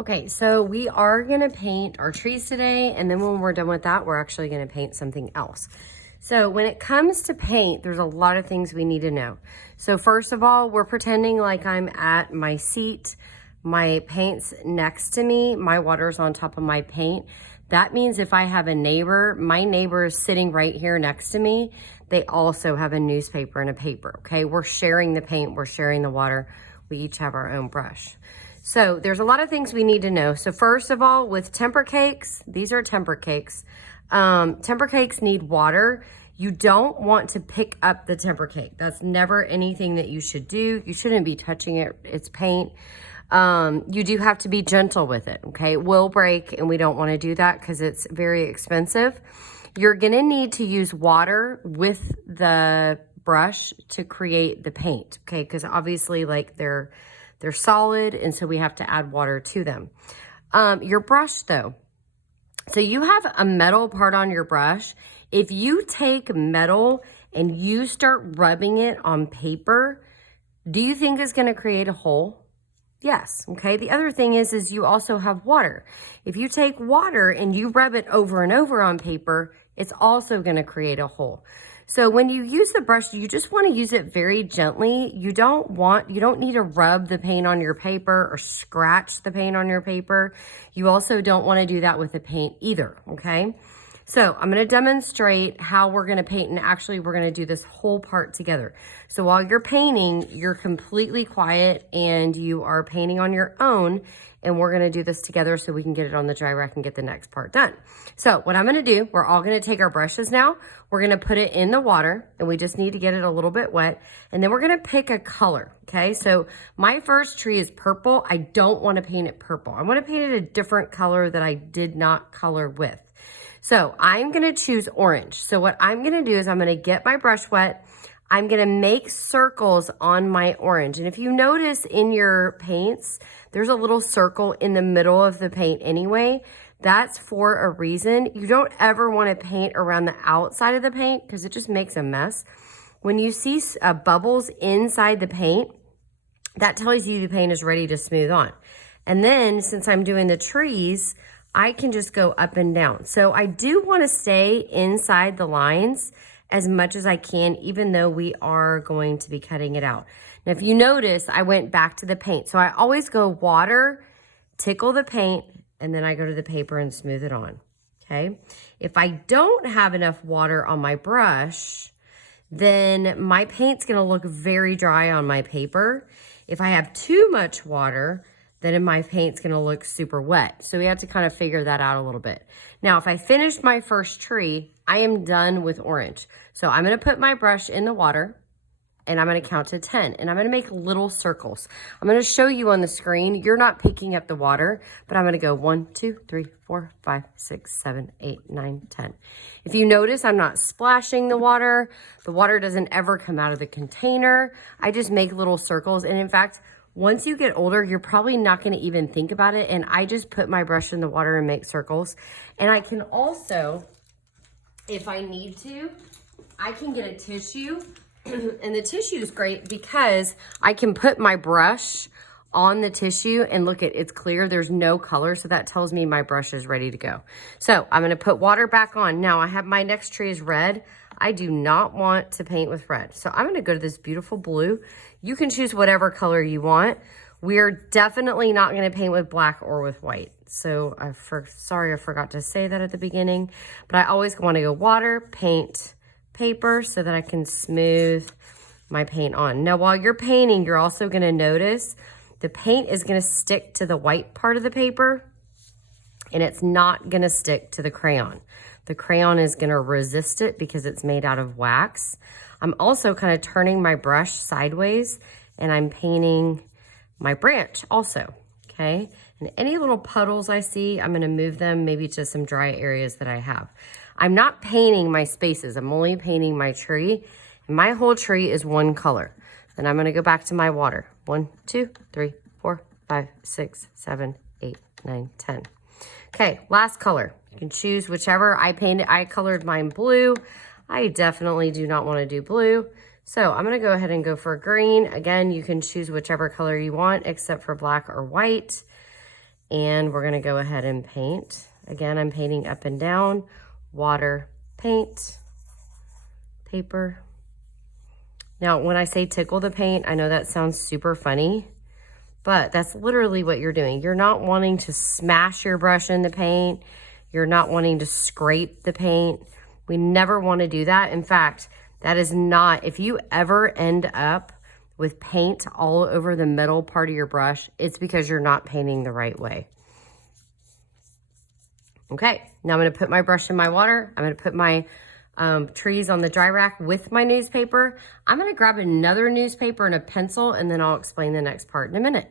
Okay, so we are gonna paint our trees today, and then when we're done with that, we're actually gonna paint something else. So when it comes to paint, there's a lot of things we need to know. So first of all, we're pretending like I'm at my seat, my paint's next to me, my water's on top of my paint. That means if I have a neighbor, my neighbor is sitting right here next to me, they also have a newspaper and a paper, okay? We're sharing the paint, we're sharing the water, we each have our own brush. So there's a lot of things we need to know. So first of all, with temper cakes, these are temper cakes. Temper cakes need water. You don't want to pick up the temper cake. That's never anything that you should do. You shouldn't be touching it. It's paint. You do have to be gentle with it, okay? It will break, and we don't want to do that because it's very expensive. You're going to need to use water with the brush to create the paint, okay? Because obviously, like, they're solid, and so we have to add water to them. Your brush, though. So you have a metal part on your brush. If you take metal and you start rubbing it on paper, do you think it's going to create a hole? Yes, okay. The other thing is you also have water. If you take water and you rub it over and over on paper, it's also going to create a hole. So when you use the brush, you just want to use it very gently. You don't need to rub the paint on your paper or scratch the paint on your paper. You also don't want to do that with the paint either, okay? So I'm going to demonstrate how we're going to paint, and actually we're going to do this whole part together. So while you're painting, you're completely quiet and you are painting on your own, and we're going to do this together so we can get it on the dry rack and get the next part done. So what I'm going to do, we're all going to take our brushes now. We're going to put it in the water, and we just need to get it a little bit wet, and then we're going to pick a color, okay? So my first tree is purple. I don't want to paint it purple. I want to paint it a different color that I did not color with. So I'm going to choose orange. So what I'm going to do is I'm going to get my brush wet. I'm going to make circles on my orange. And if you notice in your paints, there's a little circle in the middle of the paint anyway. That's for a reason. You don't ever want to paint around the outside of the paint because it just makes a mess. When you see bubbles inside the paint, that tells you the paint is ready to smooth on. And then since I'm doing the trees, I can just go up and down. So I do want to stay inside the lines as much as I can, even though we are going to be cutting it out. Now, if you notice, I went back to the paint. So I always go water, tickle the paint, and then I go to the paper and smooth it on, okay? If I don't have enough water on my brush, then my paint's gonna look very dry on my paper. If I have too much water, then my paint's gonna look super wet. So we have to kind of figure that out a little bit. Now, if I finish my first tree, I am done with orange. So I'm gonna put my brush in the water, and I'm gonna count to 10, and I'm gonna make little circles. I'm gonna show you on the screen. You're not picking up the water, but I'm gonna go 1, 2, 3, 4, 5, 6, 7, 8, 9, 10. If you notice, I'm not splashing the water. The water doesn't ever come out of the container. I just make little circles, and in fact, once you get older, you're probably not going to even think about it. And I just put my brush in the water and make circles. And I can also, if I need to, I can get a tissue. And the tissue is great because I can put my brush on the tissue and look, it's clear. There's no color. So that tells me my brush is ready to go. So I'm going to put water back on. Now I have my next tree is red. I do not want to paint with red. So I'm going to go to this beautiful blue. You can choose whatever color you want. We're definitely not going to paint with black or with white. So sorry, I forgot to say that at the beginning, but I always want to go water, paint, paper so that I can smooth my paint on. Now, while you're painting, you're also going to notice the paint is going to stick to the white part of the paper, and it's not going to stick to the crayon. The crayon is going to resist it because it's made out of wax. I'm also kind of turning my brush sideways, and I'm painting my branch also, okay? And any little puddles I see, I'm going to move them maybe to some dry areas that I have. I'm not painting my spaces. I'm only painting my tree. And my whole tree is one color. Then I'm going to go back to my water. 1, 2, 3, 4, 5, 6, 7, 8, 9, 10. Okay, last color. You can choose whichever. I colored mine blue. I definitely do not want to do blue. So I'm going to go ahead and go for green. Again, you can choose whichever color you want except for black or white. And we're gonna go ahead and paint. Again, I'm painting up and down, water, paint, paper. Now, when I say tickle the paint, I know that sounds super funny, but that's literally what you're doing. You're not wanting to smash your brush in the paint. You're not wanting to scrape the paint. We never want to do that. In fact, that is not, if you ever end up with paint all over the middle part of your brush, it's because you're not painting the right way. Okay, now I'm gonna put my brush in my water. I'm gonna put my trees on the dry rack with my newspaper. I'm gonna grab another newspaper and a pencil, and then I'll explain the next part in a minute.